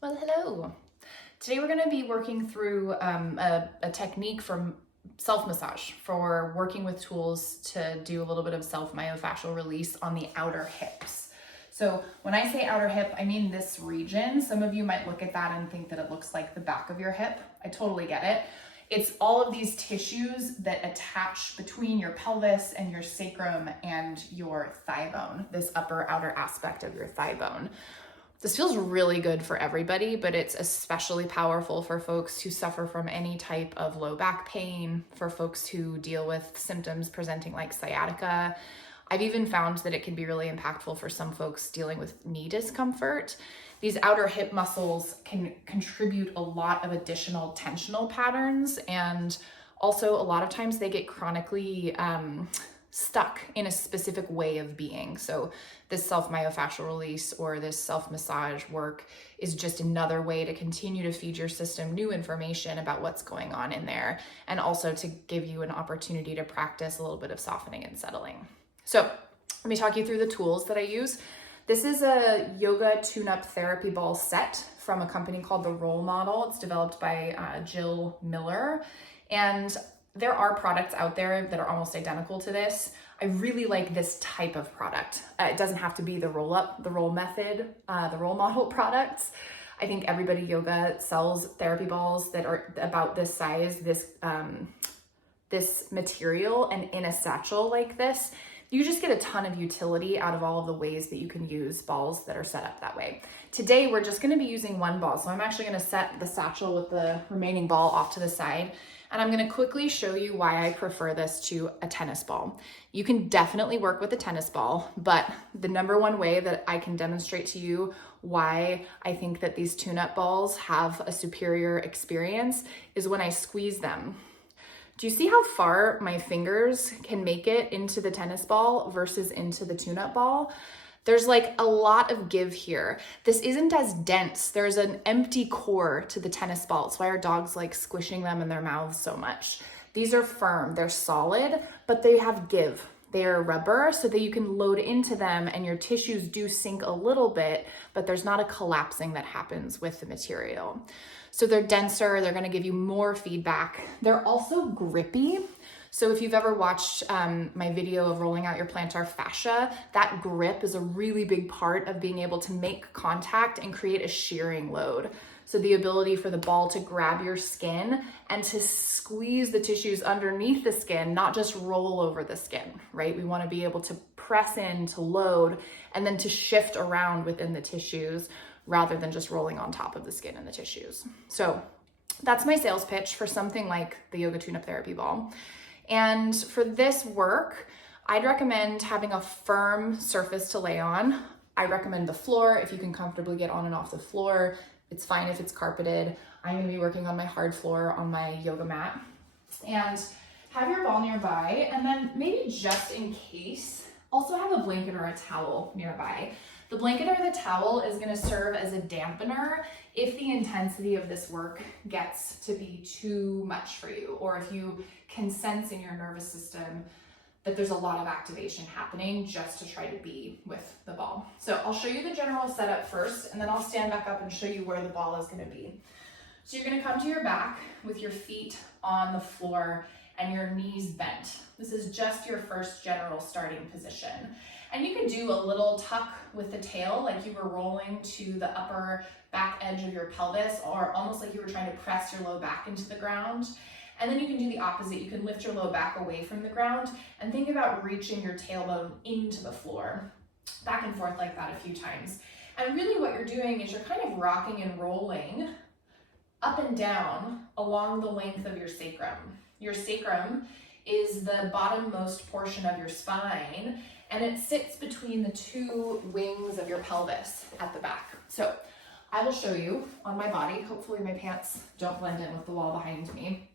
Well, hello. Today we're going to be working through a technique from self-massage for working with tools to do a little bit of self-myofascial release on the outer hips. So when I say outer hip, I mean this region. Some of you might look at that and think that it looks like the back of your hip. I totally get it. It's all of these tissues that attach between your pelvis and your sacrum and your thigh bone, this upper outer aspect of your thigh bone. This feels really good for everybody, but it's especially powerful for folks who suffer from any type of low back pain, for folks who deal with symptoms presenting like sciatica. I've even found that it can be really impactful for some folks dealing with knee discomfort. These outer hip muscles can contribute a lot of additional tensional patterns, and also a lot of times they get chronically stuck in a specific way of being. So this self-myofascial release or this self-massage work is just another way to continue to feed your system new information about what's going on in there, and also to give you an opportunity to practice a little bit of softening and settling. So let me talk you through the tools that I use. This is a yoga tune-up therapy ball set from a company called The Role Model. It's developed by Jill Miller, and there are products out there that are almost identical to this. I really like this type of product. It doesn't have to be the roll-up, the roll method, the Role Model products. I think Everybody Yoga sells therapy balls that are about this size, this material, and in a satchel like this. You just get a ton of utility out of all of the ways that you can use balls that are set up that way. Today, we're just gonna be using one ball. So I'm actually gonna set the satchel with the remaining ball off to the side. And I'm gonna quickly show you why I prefer this to a tennis ball. You can definitely work with a tennis ball, but the number one way that I can demonstrate to you why I think that these tune-up balls have a superior experience is when I squeeze them. Do you see how far my fingers can make it into the tennis ball versus into the tune-up ball? There's like a lot of give here. This isn't as dense. There's an empty core to the tennis ball. It's why our dogs like squishing them in their mouths so much. These are firm, they're solid, but they have give. They are rubber so that you can load into them and your tissues do sink a little bit, but there's not a collapsing that happens with the material. So they're denser, they're gonna give you more feedback. They're also grippy. So if you've ever watched my video of rolling out your plantar fascia, that grip is a really big part of being able to make contact and create a shearing load. So the ability for the ball to grab your skin and to squeeze the tissues underneath the skin, not just roll over the skin, right? We wanna be able to press in, to load, and then to shift around within the tissues rather than just rolling on top of the skin and the tissues. So that's my sales pitch for something like the Yoga Tune-Up Therapy Ball. And for this work, I'd recommend having a firm surface to lay on. I recommend the floor if you can comfortably get on and off the floor. It's fine if it's carpeted. I'm gonna be working on my hard floor on my yoga mat. And have your ball nearby, and then maybe just in case, also have a blanket or a towel nearby. The blanket or the towel is gonna serve as a dampener if the intensity of this work gets to be too much for you, or if you can sense in your nervous system that there's a lot of activation happening just to try to be with the ball. So I'll show you the general setup first, and then I'll stand back up and show you where the ball is gonna be. So you're gonna come to your back with your feet on the floor and your knees bent. This is just your first general starting position. And you can do a little tuck with the tail, like you were rolling to the upper back edge of your pelvis, or almost like you were trying to press your low back into the ground. And then you can do the opposite. You can lift your low back away from the ground and think about reaching your tailbone into the floor, back and forth like that a few times. And really what you're doing is you're kind of rocking and rolling up and down along the length of your sacrum. Your sacrum is the bottommost portion of your spine, and it sits between the two wings of your pelvis at the back. So I will show you on my body. Hopefully my pants don't blend in with the wall behind me.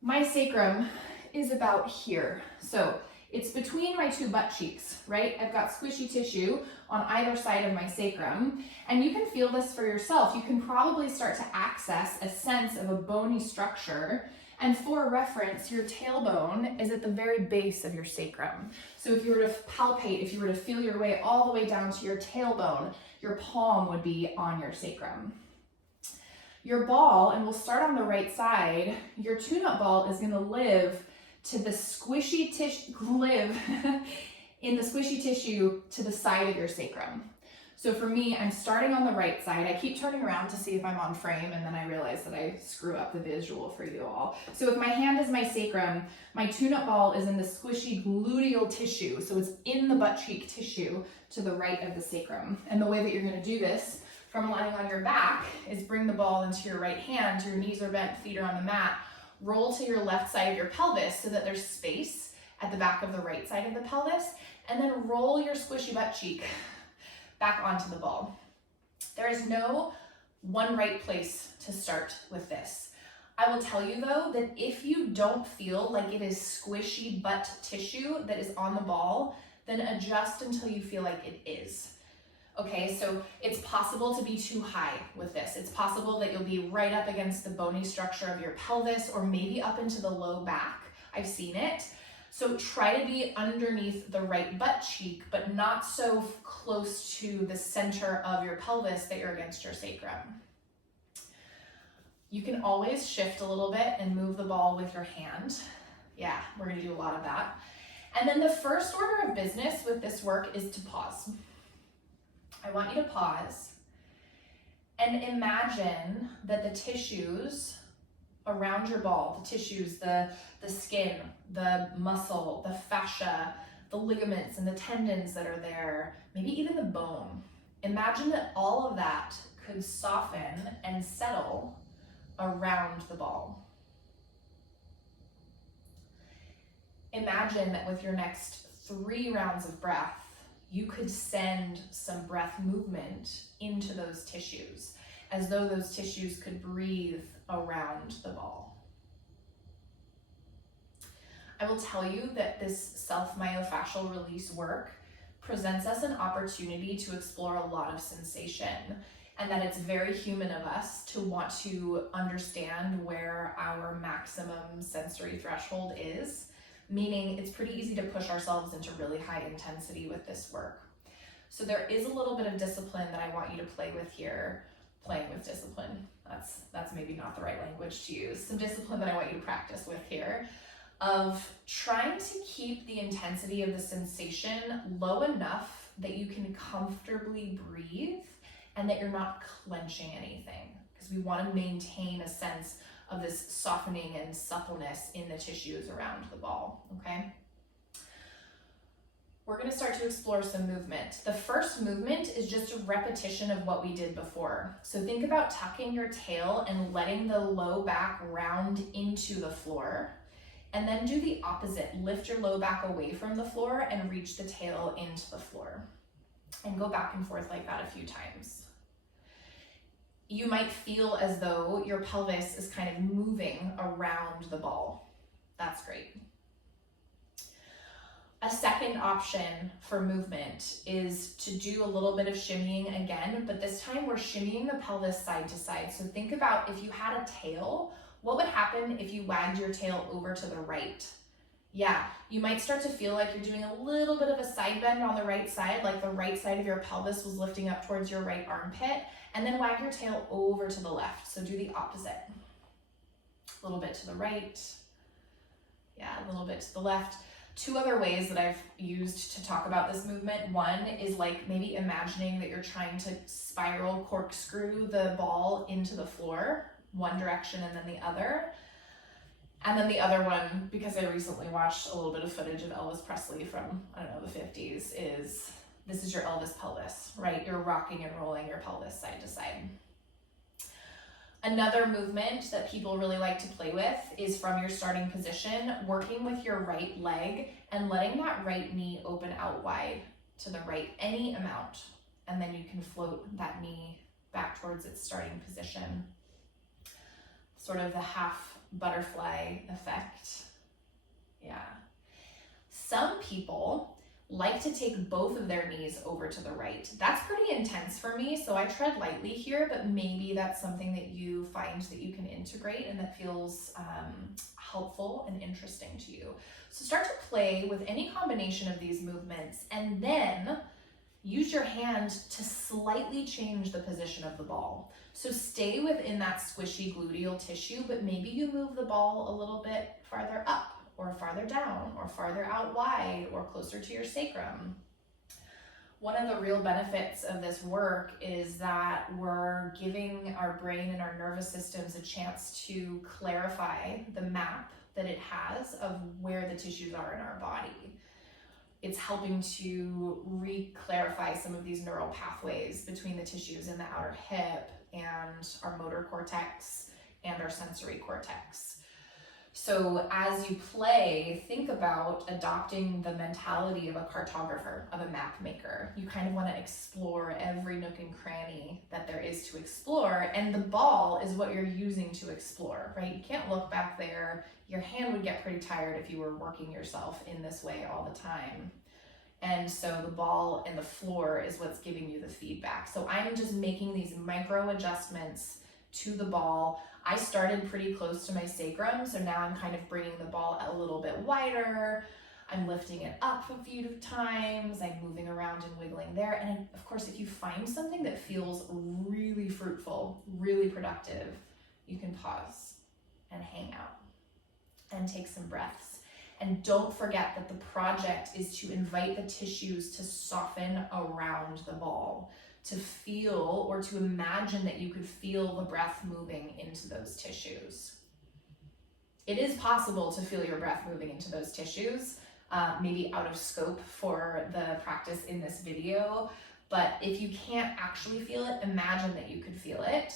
My sacrum is about here. So it's between my two butt cheeks, right? I've got squishy tissue on either side of my sacrum, and you can feel this for yourself. You can probably start to access a sense of a bony structure And for reference, your tailbone is at the very base of your sacrum. So if you were to palpate, if you were to feel your way all the way down to your tailbone, your palm would be on your sacrum. Your ball, and we'll start on the right side, your tune-up ball is gonna live to the squishy tissue, in the squishy tissue to the side of your sacrum. So for me, I'm starting on the right side. I keep turning around to see if I'm on frame, and then I realize that I screw up the visual for you all. So if my hand is my sacrum, my tune-up ball is in the squishy gluteal tissue. So it's in the butt cheek tissue to the right of the sacrum. And the way that you're gonna do this from lying on your back is bring the ball into your right hand, your knees are bent, feet are on the mat, roll to your left side of your pelvis so that there's space at the back of the right side of the pelvis, and then roll your squishy butt cheek back onto the ball. There is no one right place to start with this. I will tell you though that if you don't feel like it is squishy butt tissue that is on the ball, then adjust until you feel like it is. Okay, so it's possible to be too high with this. It's possible that you'll be right up against the bony structure of your pelvis or maybe up into the low back. I've seen it. So try to be underneath the right butt cheek, but not so close to the center of your pelvis that you're against your sacrum. You can always shift a little bit and move the ball with your hand. Yeah, we're gonna do a lot of that. And then the first order of business with this work is to pause. I want you to pause and imagine that the tissues around your ball, the tissues, the skin, the muscle, the fascia, the ligaments and the tendons that are there, maybe even the bone. Imagine that all of that could soften and settle around the ball. Imagine that with your next 3 rounds of breath, you could send some breath movement into those tissues, as though those tissues could breathe around the ball. I will tell you that this self-myofascial release work presents us an opportunity to explore a lot of sensation, and that it's very human of us to want to understand where our maximum sensory threshold is, meaning it's pretty easy to push ourselves into really high intensity with this work. So there is a little bit of discipline that I want you to play with here. Playing with discipline, that's maybe not the right language to use. Some discipline that I want you to practice with here, of trying to keep the intensity of the sensation low enough that you can comfortably breathe and that you're not clenching anything, because we want to maintain a sense of this softening and suppleness in the tissues around the ball, okay? We're gonna start to explore some movement. The first movement is just a repetition of what we did before. So think about tucking your tail and letting the low back round into the floor. And then do the opposite. Lift your low back away from the floor and reach the tail into the floor. And go back and forth like that a few times. You might feel as though your pelvis is kind of moving around the ball. That's great. A second option for movement is to do a little bit of shimmying again, but this time we're shimmying the pelvis side to side. So think about if you had a tail, what would happen if you wagged your tail over to the right? Yeah, you might start to feel like you're doing a little bit of a side bend on the right side, like the right side of your pelvis was lifting up towards your right armpit, and then wag your tail over to the left. So do the opposite. A little bit to the right. Yeah, a little bit to the left. 2 other ways that I've used to talk about this movement. One is like maybe imagining that you're trying to spiral corkscrew the ball into the floor, one direction and then the other. And then the other one, because I recently watched a little bit of footage of Elvis Presley from, I don't know, the 50s, is this is your Elvis pelvis, right? You're rocking and rolling your pelvis side to side. Another movement that people really like to play with is from your starting position, working with your right leg and letting that right knee open out wide to the right, any amount. And then you can float that knee back towards its starting position. Sort of the half butterfly effect. Yeah. Some people like to take both of their knees over to the right. That's pretty intense for me, so I tread lightly here, but maybe that's something that you find that you can integrate and that feels helpful and interesting to you. So start to play with any combination of these movements, and then use your hand to slightly change the position of the ball. So stay within that squishy gluteal tissue, but maybe you move the ball a little bit farther up, or farther down, or farther out wide, or closer to your sacrum. One of the real benefits of this work is that we're giving our brain and our nervous systems a chance to clarify the map that it has of where the tissues are in our body. It's helping to re-clarify some of these neural pathways between the tissues in the outer hip and our motor cortex and our sensory cortex. So as you play, think about adopting the mentality of a cartographer, of a map maker. You kind of want to explore every nook and cranny that there is to explore, and the ball is what you're using to explore, right? You can't look back there. Your hand would get pretty tired if you were working yourself in this way all the time. And so the ball and the floor is what's giving you the feedback. So I'm just making these micro adjustments to the ball. I started pretty close to my sacrum, so now I'm kind of bringing the ball a little bit wider. I'm lifting it up a few times. I'm moving around and wiggling there. And of course, if you find something that feels really fruitful, really productive, you can pause and hang out and take some breaths. And don't forget that the project is to invite the tissues to soften around the ball, to feel or to imagine that you could feel the breath moving into those tissues. It is possible to feel your breath moving into those tissues, maybe out of scope for the practice in this video, but if you can't actually feel it, imagine that you could feel it.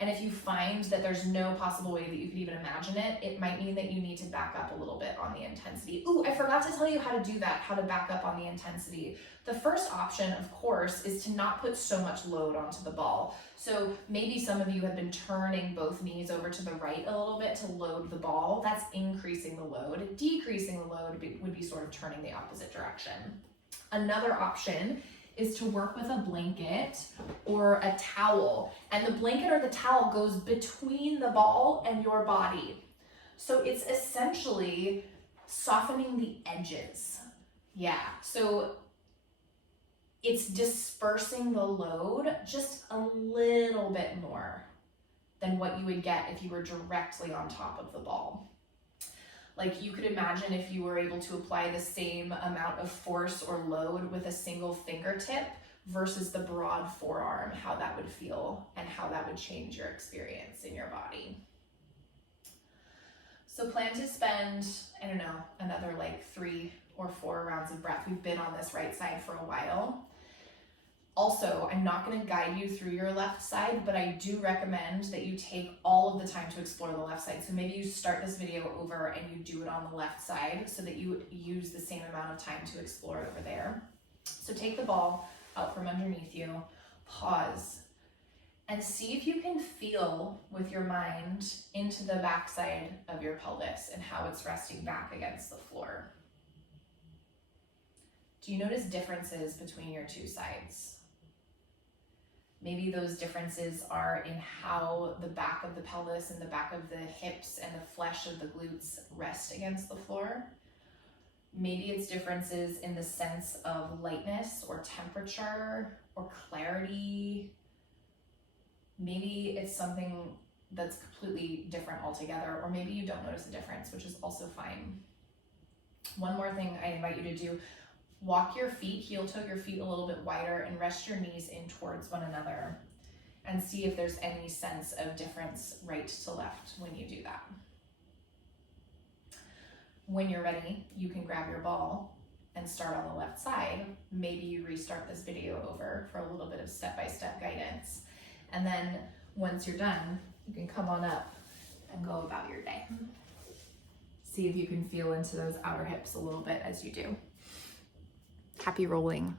And if you find that there's no possible way that you could even imagine it, it might mean that you need to back up a little bit on the intensity. Ooh, I forgot to tell you how to do that, how to back up on the intensity. The first option, of course, is to not put so much load onto the ball. So maybe some of you have been turning both knees over to the right a little bit to load the ball. That's increasing the load. Decreasing the load would be sort of turning the opposite direction. Another option is to work with a blanket or a towel. And the blanket or the towel goes between the ball and your body. So it's essentially softening the edges. Yeah, so it's dispersing the load just a little bit more than what you would get if you were directly on top of the ball. Like you could imagine if you were able to apply the same amount of force or load with a single fingertip versus the broad forearm, how that would feel and how that would change your experience in your body. So plan to spend, I don't know, another like 3 or 4 rounds of breath. We've been on this right side for a while. Also, I'm not going to guide you through your left side, but I do recommend that you take all of the time to explore the left side. So maybe you start this video over and you do it on the left side so that you use the same amount of time to explore it over there. So take the ball out from underneath you, pause, and see if you can feel with your mind into the backside of your pelvis and how it's resting back against the floor. Do you notice differences between your two sides? Maybe those differences are in how the back of the pelvis and the back of the hips and the flesh of the glutes rest against the floor. Maybe it's differences in the sense of lightness or temperature or clarity. Maybe it's something that's completely different altogether, or maybe you don't notice a difference, which is also fine. One more thing I invite you to do: walk your feet, heel toe your feet a little bit wider and rest your knees in towards one another and see if there's any sense of difference right to left when you do that. When you're ready, you can grab your ball and start on the left side. Maybe you restart this video over for a little bit of step-by-step guidance. And then once you're done, you can come on up and go about your day. See if you can feel into those outer hips a little bit as you do. Happy rolling.